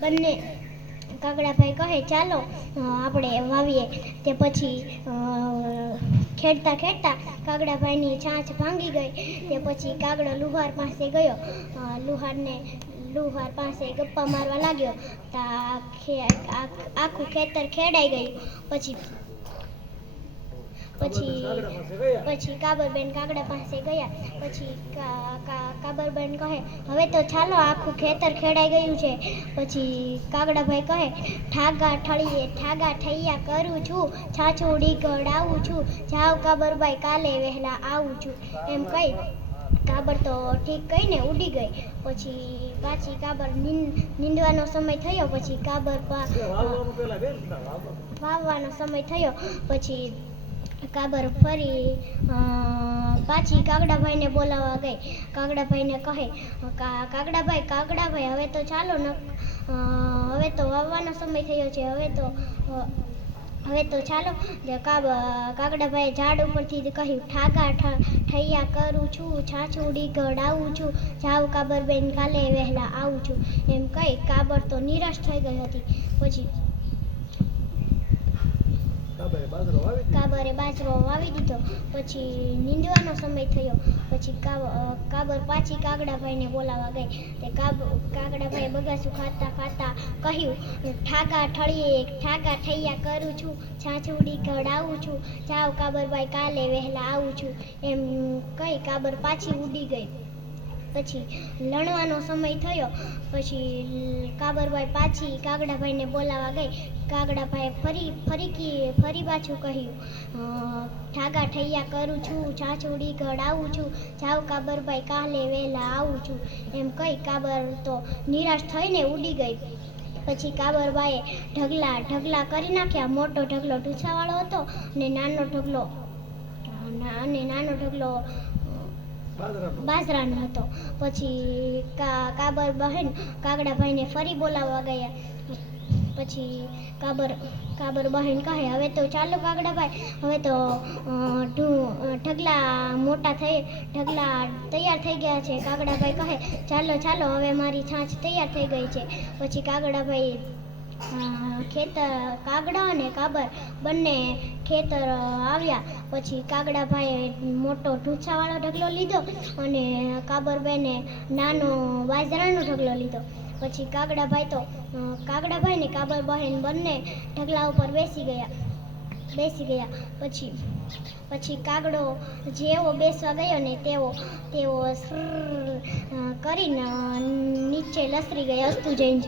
બંને કાગડાભાઈ કહે ચાલો આપણે વાવીએ. તે પછી ખેડતા ખેડતા કાગડાભાઈની છાંચ ભાંગી ગઈ. તે પછી કાગડો લુહાર પાસે ગયો. લુહાર પાસે ગપ્પા મારવા લાગ્યો. આખું ખેતર ખેડાઈ ગયું. પછી કાબરબેન કાગડા પાસે ગયા. પછી કાબરબેન કહે હવે તો ચાલો આખું ખેતર ખેડાઈ ગયું છે. પછી કાગડાભાઈ કહે ઠાગા ઠૈયા કરું છું, છાછુડી ગળાવું છું, જાવ કાબરભાઈ કાલે વહેલા આવું છું. એમ કહી કાબર તો ઠીક કહીને ઉડી ગઈ. પછી પાછી કાબર નીંદવાનો સમય થયો. પછી કાબર વાવવાનો સમય થયો. પછી કાબર ફરી પાછી કાગડાભાઈને બોલાવવા ગઈ. કાગડાભાઈને કહે કાગડાભાઈ હવે તો ચાલો હવે તો વાવવાનો સમય થયો છે. હવે તો ચાલો. કાગડાભાઈએ ઝાડ ઉપરથી કહ્યું ઠાગા ઠૈયા કરું છું, છાછુડી ગળાવું છું, જાવ કાબરબેન કાલે વહેલા આવું છું. એમ કહી કાબર તો નિરાશ થઈ ગઈ હતી. પછી કાબરે બાજરો વાવી દીધો. પછી નીંદવાનો સમય થયો. પછી કાબર પાછી કાગડાભાઈને બોલાવવા ગઈ. તે કાગડાભાઈએ બગાસું ખાતા ખાતા કહ્યું ઠાગા ઠૈયા કરું છું, છાછુડી ગળાવું છું, જાવ કાબરભાઈ કાલે વહેલા આવું છું. એમ કહી કાબર પાછી ઉડી ગઈ. પછી લણવાનો સમય થયો. પછી કાબરભાઈ પાછી કાગડાભાઈને બોલાવવા ગઈ. કાગડાભાઈએ ફરી પાછું કહ્યું ઠાગા ઠૈયા કરું છું, છાછુડી ગળાવું છું, જાવ કાબરભાઈ કાલે વહેલા આવું છું. એમ કહી કાબર તો નિરાશ થઈને ઉડી ગઈ. પછી કાબરભાઈએ ઢગલા કરી નાખ્યા. મોટો ઢગલો ઢૂંસાવાળો હતો અને નાનો ઢગલો બાજરાનો હતો. પછી કાબર બહેન કાગડાભાઈને ફરી બોલાવવા ગયા. પછી કાબર બહેન કહે હવે તો ચાલો કાગડાભાઈ, હવે તો ઢગલા તૈયાર થઈ ગયા છે. કાગડાભાઈ કહે ચાલો હવે મારી છાંચ તૈયાર થઈ ગઈ છે. પછી કાગડાભાઈ કાગડા અને કાબર બંને ખેતર આવ્યા. પછી કાગડાભાઈએ મોટો ઢૂંસાવાળો ઢગલો લીધો અને કાબરબેને નાનો બાજરાનો ઢગલો લીધો. પછી કાગડાભાઈ ને કાબર બહેન બંને ઢગલા ઉપર બેસી ગયા. પછી કાગડો જેવો બેસવા ગયો ને તેવો કરીને નીચે લસરી ગયો. અસ્તુ જૈન.